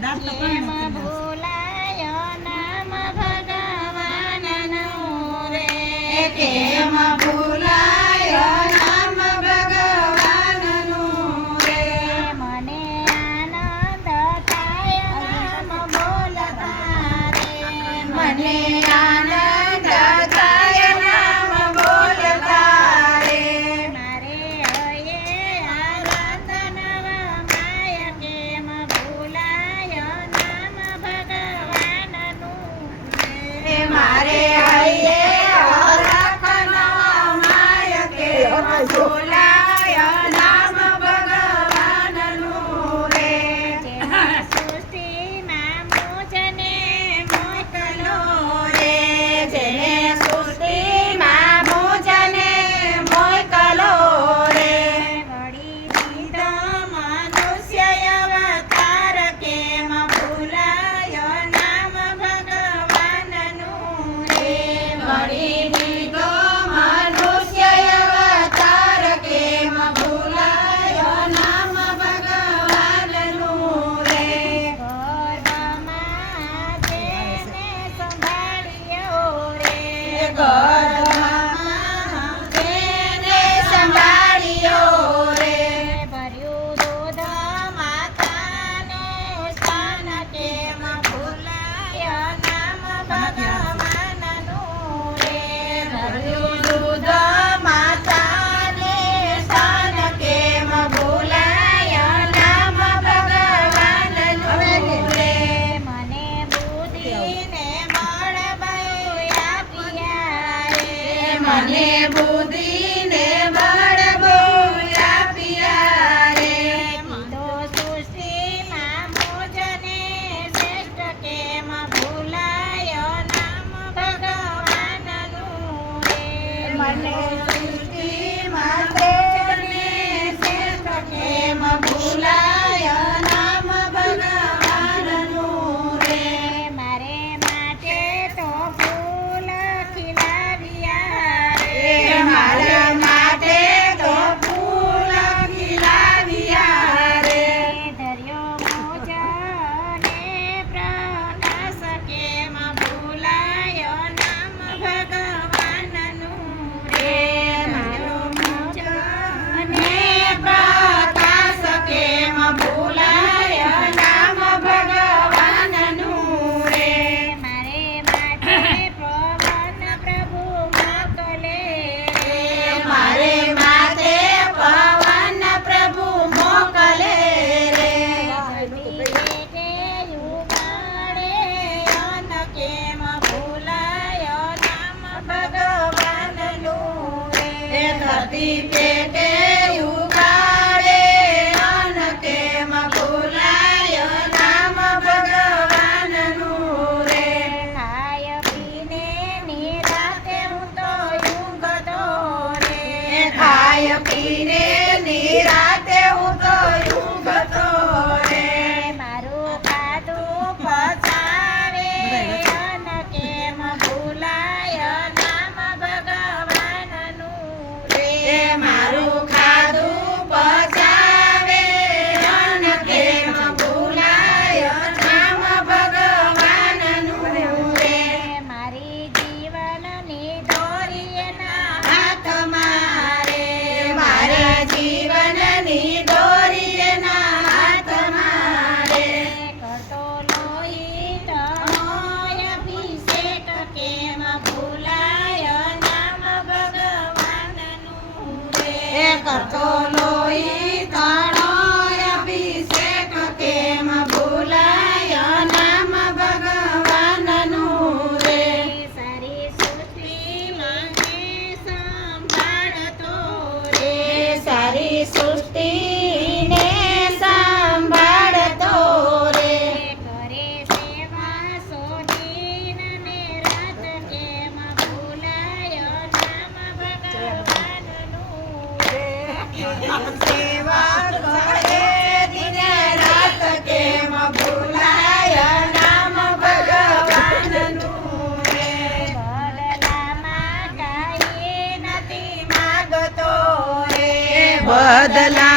કેમ ભૂલાય નામ ભગવાનનું રે, કેમ ભૂલાય નામ ભગવાનનું રે, મને આનંદ થાય નામ બોલતા રે, મને આનંદ થાય નામ બોલતા રે, મારે હૈયે આરાધનવા માય કેમ ભૂલાય નામ ભગવાનનું રે, મારે હૈયે રાખનવા માય કેમ ભૂલાય નામ ભગવાનનું રે, જેને સૃષ્ટિમાં મુજને મોકલો રે જેને સૃષ્ટિમાં મુજને મોકલો રે, વળી દીધો મનુષ્ય અવતાર કેમ ભૂલાય નામ ભગવાનનું રે, વળી દીધો મનુષ્ય અવતાર કેમ ભૂલાય નામ ભગવાનનું રે, ગર્ભમાં જેને સંભાળ્યો રે, ગર્ભમાં તેને સંભાળ્યો રે, ભર્યું દૂધ માતાને સ્થાન કેમ ભૂલાય નામ ભગવાનનું રે, ભર્યું દૂધ માતાને સ્થાન કેમ ભૂલાય નામ ભગવાનનું રે, મને બુદ્ધિને બળ બહુ આપ્યા રે, મને બુદ્ધિને બળ બહુ આપ્યા રે, કીધો સૃષ્ટિમાં મુજને શ્રેષ્ઠ કેમ ભૂલાય નામ ભગવાનનું રે, મને સૃષ્ટિમાં તેને શ્રેષ્ઠ કેમ ભૂલાય નામ ભગવાનનું રે, મારે માટે તો ફૂલ ખીલાવ્યા રે, મારા માટે તો ફૂલ ખીલાવ્યા રે, ધર્યો મોજને પ્રકાશ કેમ ભૂલાય નામ ભગવાનનું રે, મારો મોજને પ્રકાશ કેમ ભૂલાય નામ ભગવાનનું રે, મારે માટે પવન પ્રભુ મોકલે રે, મારે માથે પવન પ્રભુ મોકલે રે, ધરતી પેટે ઉગાડે અન્ન કેમ ભૂલાય નામ ભગવાનનું રે, ધરતી પેટે ઉગાડે અન્ન કેમ ભૂલાય નામ ભગવાનનું રે, ખાય પીને નિરાતે હું તો ઊંઘતો રે, ખાય પીને નિરાતે હું તો ઊંઘતો રે, મારું ખાધું પચાવે અન્ન કેમ ભૂલાય નામ ભગવાનનું રે, મારું ખાધું પચાવે અન્ન કેમ ભૂલાય નામ ભગવાનનું રે, મારી જીવનની દોરીના હાથમાં રે, મારા જીવનની દોરીના હાથમાં રે, કરતો લોહિતનો અભિષેક કેમ ભૂલાય નામ ભગવાનનું રે, કરતો લોહી તણો અભિષેક કેમ ભૂલાય નામ ભગવાનનું રે, સારી સૃષ્ટિમાં ને સંભાળતો રે, સારી સૃષ્ટિને સંભાળતો રે, કરે સેવા સોદીન ને રાત કેમ ભૂલાય નામ ભગવાનનું રે, સેવા કરે દિન રાત કેમ ભૂલાય નામ ભગવાનનું રે, બદલામાં કાંઈ નથી માગતો રે, બદલા